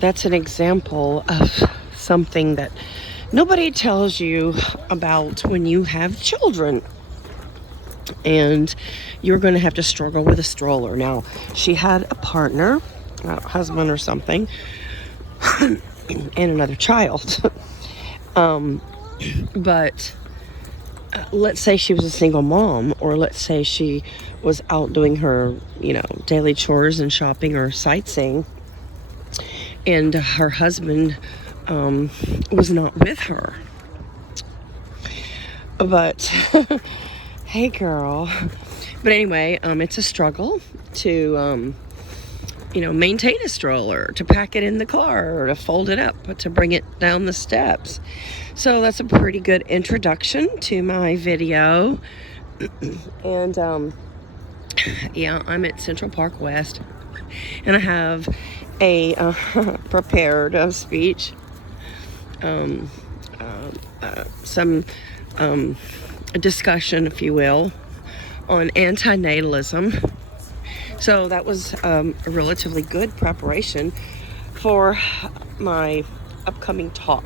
that's an example of something that nobody tells you about when you have children. And you're going to have to struggle with a stroller. Now, she had a partner, a husband or something, and another child. But let's say she was a single mom, or let's say she was out doing her, daily chores and shopping or sightseeing, and her husband was not with her. But hey, girl. But anyway, it's a struggle to, maintain a stroller, to pack it in the car, or to fold it up, but to bring it down the steps. So that's a pretty good introduction to my video. And, I'm at Central Park West, and I have a prepared speech, some discussion, if you will, on antinatalism. So that was a relatively good preparation for my upcoming talk.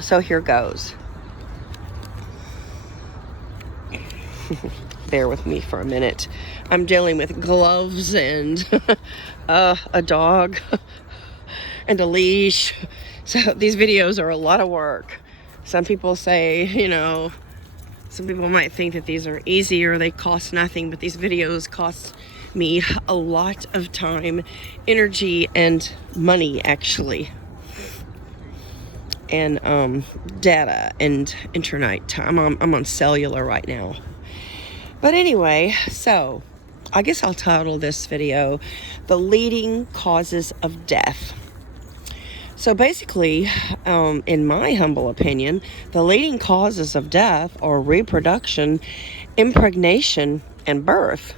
So here goes. Bear with me for a minute. I'm dealing with gloves and a dog and a leash. So these videos are a lot of work. Some people say, some people might think that these are easy or they cost nothing, but these videos cost me a lot of time, energy, and money, actually. And data and internet time. I'm on cellular right now. But anyway, so I guess I'll title this video, The Leading Causes of Death. So basically, in my humble opinion, the leading causes of death are reproduction, impregnation, and birth.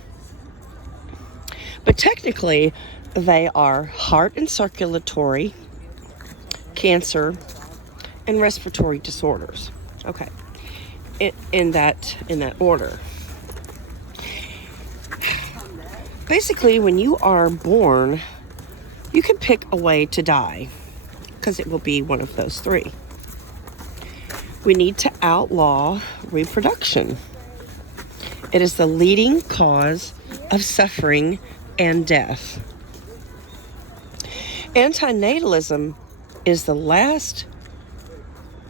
But technically, they are heart and circulatory, cancer, and respiratory disorders. Okay, in that order. Basically, when you are born, you can pick a way to die, because it will be one of those three. We need to outlaw reproduction. It is the leading cause of suffering and death. Antinatalism is the last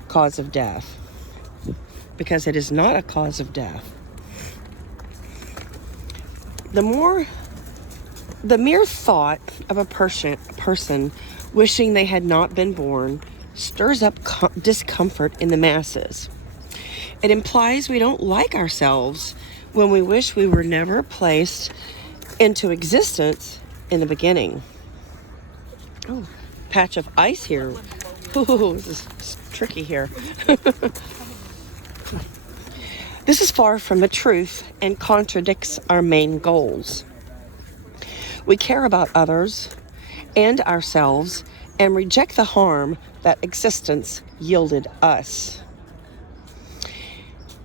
cause of death, because it is not a cause of death. The mere thought of a person wishing they had not been born stirs up discomfort in the masses. It implies we don't like ourselves when we wish we were never placed into existence in the beginning. Oh, patch of ice here. Ooh, this is tricky here. This is far from the truth and contradicts our main goals. We care about others and ourselves and reject the harm that existence yielded us.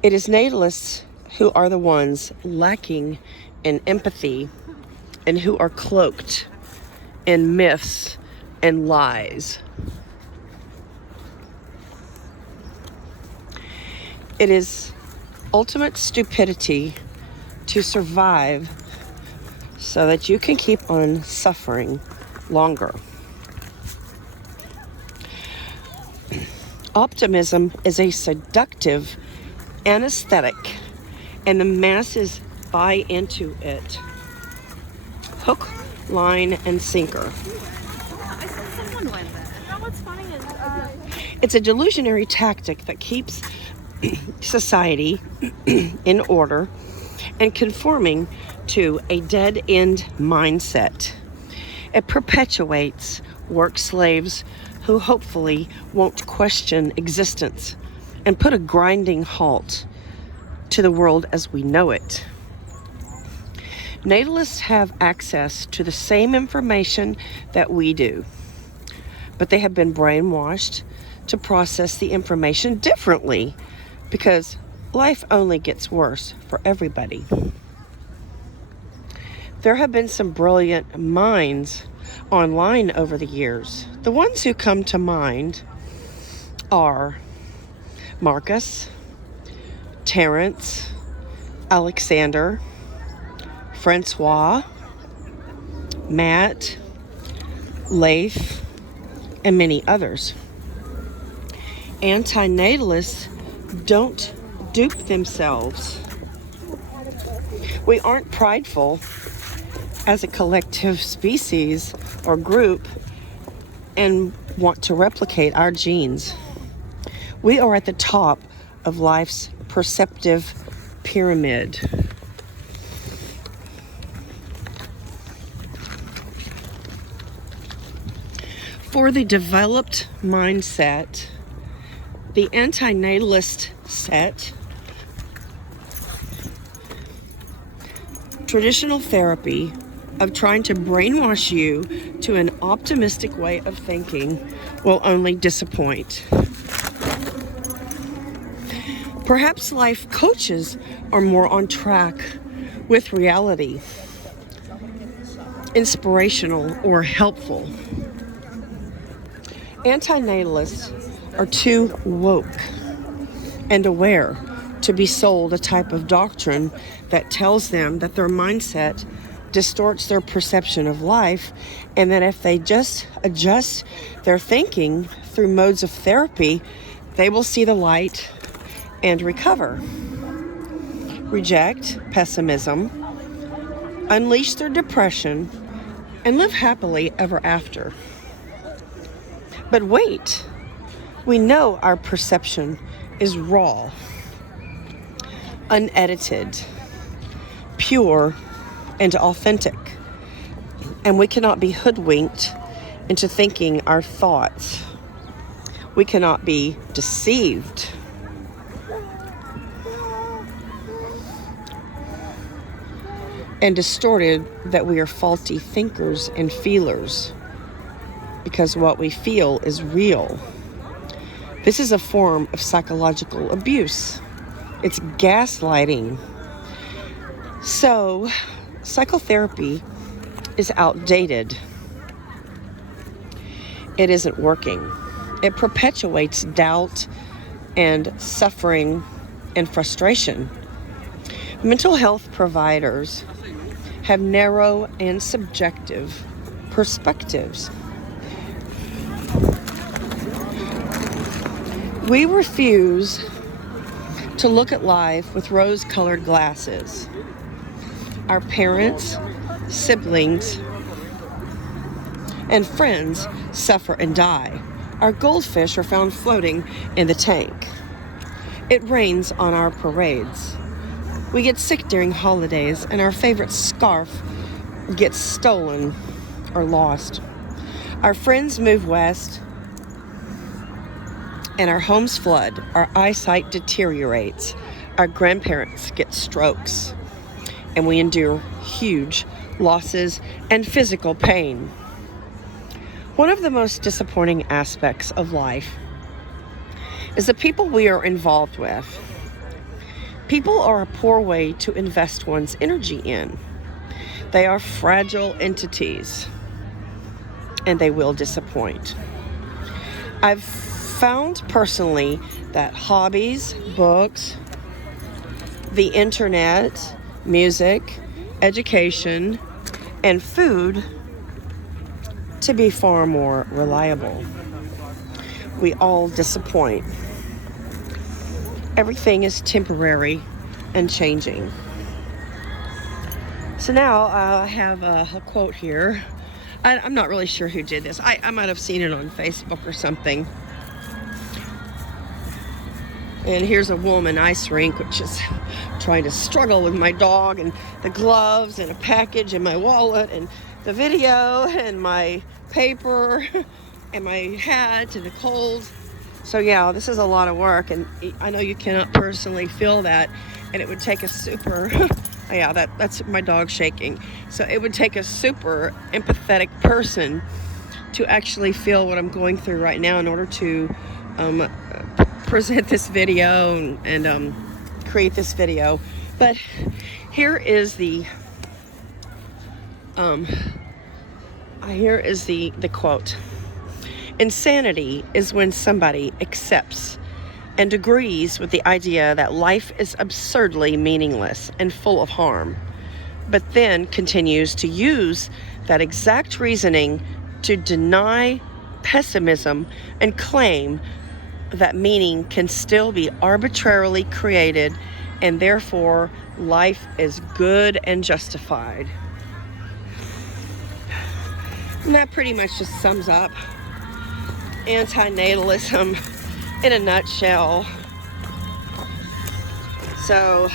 It is natalists who are the ones lacking in empathy and who are cloaked in myths and lies. It is ultimate stupidity to survive so that you can keep on suffering longer. Optimism is a seductive anesthetic, and the masses buy into it. Hook, line, and sinker. It's a delusionary tactic that keeps society in order and conforming to a dead-end mindset. It perpetuates work slaves who hopefully won't question existence and put a grinding halt to the world as we know it. Natalists have access to the same information that we do, but they have been brainwashed to process the information differently because life only gets worse for everybody. There have been some brilliant minds online over the years. The ones who come to mind are Marcus, Terrence, Alexander, Francois, Matt, Leif, and many others. Antinatalists don't dupe themselves. We aren't prideful as a collective species or group and want to replicate our genes. We are at the top of life's perceptive pyramid. For the developed mindset, the antinatalist set, traditional therapy of trying to brainwash you to an optimistic way of thinking will only disappoint. Perhaps life coaches are more on track with reality, inspirational or helpful. Antinatalists are too woke and aware to be sold a type of doctrine that tells them that their mindset distorts their perception of life, and that if they just adjust their thinking through modes of therapy, they will see the light and recover. Reject pessimism, unleash their depression, and live happily ever after. But wait, we know our perception is raw, unedited, pure, and authentic, and we cannot be hoodwinked into thinking our thoughts. We cannot be deceived. And distorted that we are faulty thinkers and feelers, because what we feel is real. This is a form of psychological abuse. It's gaslighting. So, psychotherapy is outdated. It isn't working. It perpetuates doubt and suffering and frustration. Mental health providers have narrow and subjective perspectives. We refuse to look at life with rose-colored glasses. Our parents, siblings, and friends suffer and die. Our goldfish are found floating in the tank. It rains on our parades. We get sick during holidays, and our favorite scarf gets stolen or lost. Our friends move west, and our homes flood. Our eyesight deteriorates. Our grandparents get strokes, and we endure huge losses and physical pain. One of the most disappointing aspects of life is the people we are involved with. People are a poor way to invest one's energy in. They are fragile entities, and they will disappoint. I've found personally that hobbies, books, the internet, music, education, and food to be far more reliable. We all disappoint. Everything is temporary and changing. So now I have a quote here. I'm not really sure who did this. I might have seen it on Facebook or something. And here's a woman ice rink, which is trying to struggle with my dog and the gloves and a package and my wallet and the video and my paper and my hat and the cold. So yeah, this is a lot of work, and I know you cannot personally feel that, and it would take a super yeah, that's my dog shaking. So it would take a super empathetic person to actually feel what I'm going through right now in order to present this video and create this video. But here is the Here is the quote. Insanity is when somebody accepts and agrees with the idea that life is absurdly meaningless and full of harm, but then continues to use that exact reasoning to deny pessimism and claim that meaning can still be arbitrarily created and therefore life is good and justified. And that pretty much just sums up antinatalism in a nutshell. So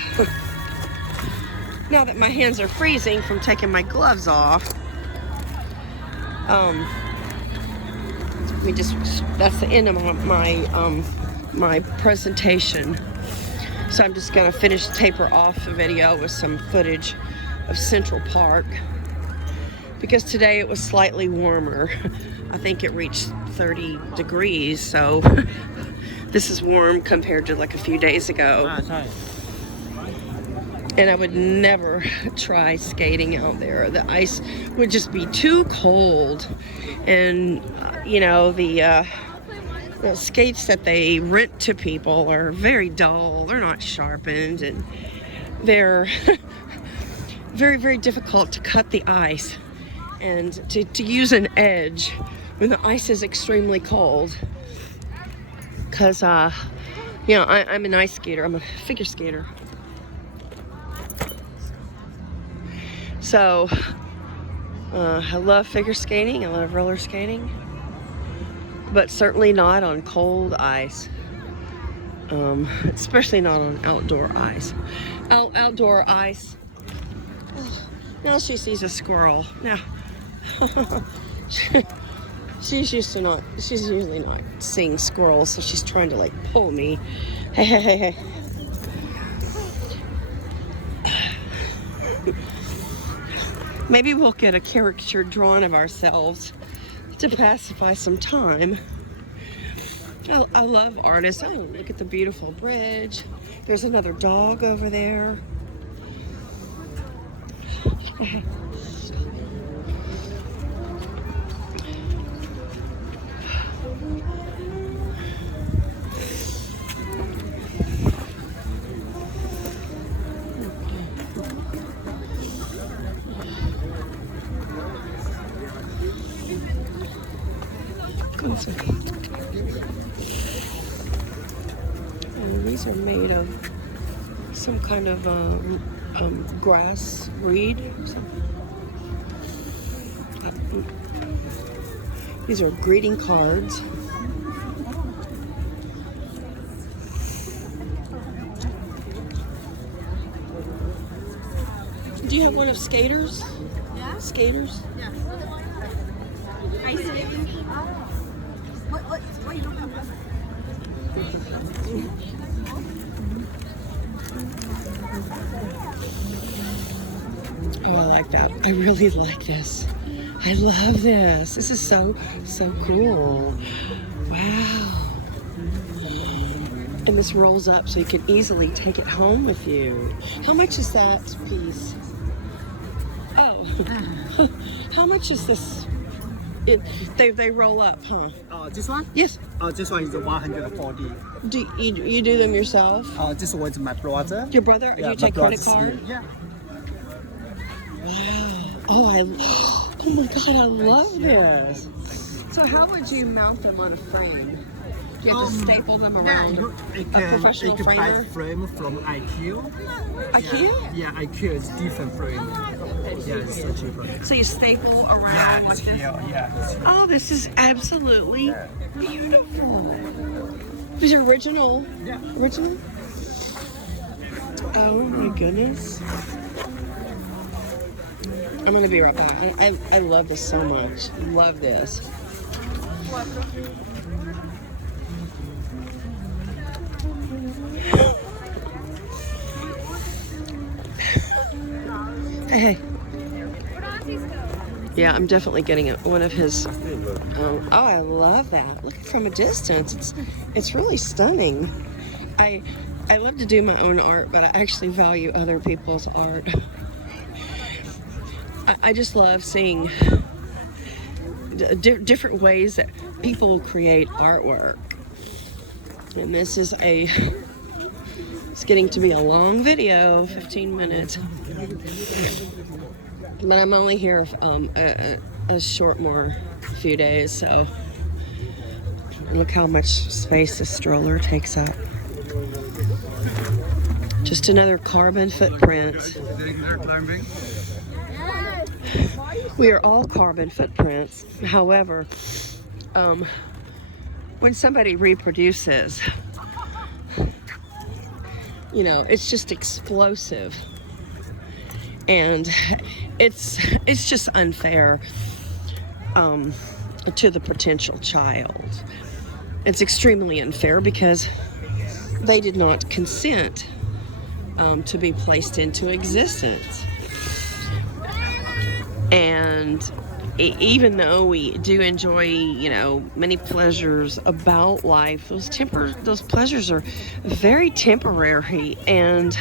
now that my hands are freezing from taking my gloves off, that's the end of my presentation. So I'm just gonna taper off the video with some footage of Central Park, because today it was slightly warmer. I think it reached 30 degrees, so this is warm compared to like a few days ago. And I would never try skating out there. The ice would just be too cold. And, you know, the skates that they rent to people are very dull. They're not sharpened, and they're very, very difficult to cut the ice and to use an edge when the ice is extremely cold. Because, you know, I'm an ice skater. I'm a figure skater. So, I love figure skating, I love roller skating, but certainly not on cold ice, especially not on outdoor ice. Outdoor ice, oh, now she sees a squirrel. Now, she's usually not seeing squirrels, so she's trying to like pull me. Hey. Maybe we'll get a caricature drawn of ourselves to pacify some time. I love artists. Oh, look at the beautiful bridge. There's another dog over there. And these are made of some kind of grass reed. These are greeting cards. Do you have one of skaters? Yeah. Skaters? Yeah. Ice skating. What you don't have? Oh, I like that. I really like this. I love this. This is so cool. Wow. And this rolls up so you can easily take it home with you. How much is that piece? Oh. How much is this? They roll up, huh? This one? Yes. This one is 140. Do you do them yourself? This one's my brother. Your brother? Yeah, do you take credit card? Yeah. Wow. Oh my God, I love this. So how would you mount them on a frame? Do you have to staple them around a professional framer? Buy frame from IQ. IKEA? Yeah, IQ is different frame. Yeah, it's so cheaper. So you staple around like this? Yeah. Oh, this is absolutely beautiful. These are original? Yeah. Original? Oh my goodness. I'm gonna be right back. I love this so much. Love this. Hey. Yeah, I'm definitely getting one of his. Oh, I love that. Look from a distance. It's really stunning. I love to do my own art, but I actually value other people's art. I just love seeing different ways that people create artwork. And this is it's getting to be a long video, 15 minutes. But I'm only here a short few days, so look how much space this stroller takes up. Just another carbon footprint. We are all carbon footprints. However, when somebody reproduces, you know, it's just explosive. And it's just unfair to the potential child. It's extremely unfair because they did not consent to be placed into existence. And even though we do enjoy, you know, many pleasures about life, those pleasures are very temporary, and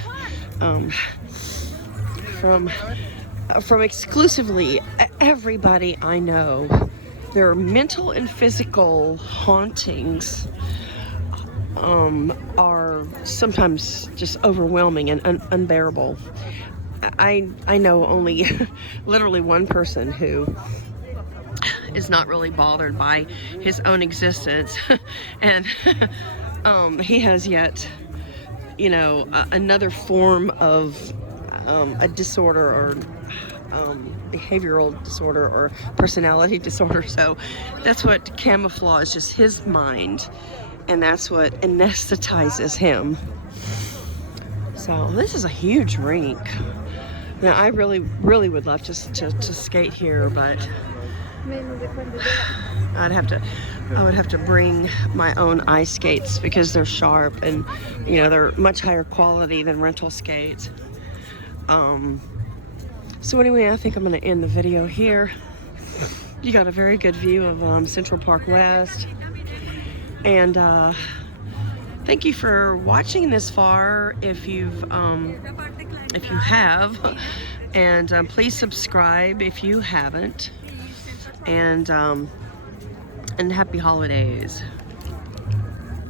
from exclusively everybody I know, their mental and physical hauntings are sometimes just overwhelming and unbearable. I know only literally one person who is not really bothered by his own existence, and he has yet, you know, another form of a disorder or behavioral disorder or personality disorder. So that's what camouflages his mind, and that's what anesthetizes him. So this is a huge rink. Now I really would love to skate here, but I would have to bring my own ice skates because they're sharp, and you know, they're much higher quality than rental skates. So anyway, I think I'm going to end the video here. You got a very good view of Central Park West, and thank you for watching this far. If you have, and please subscribe if you haven't, and happy holidays.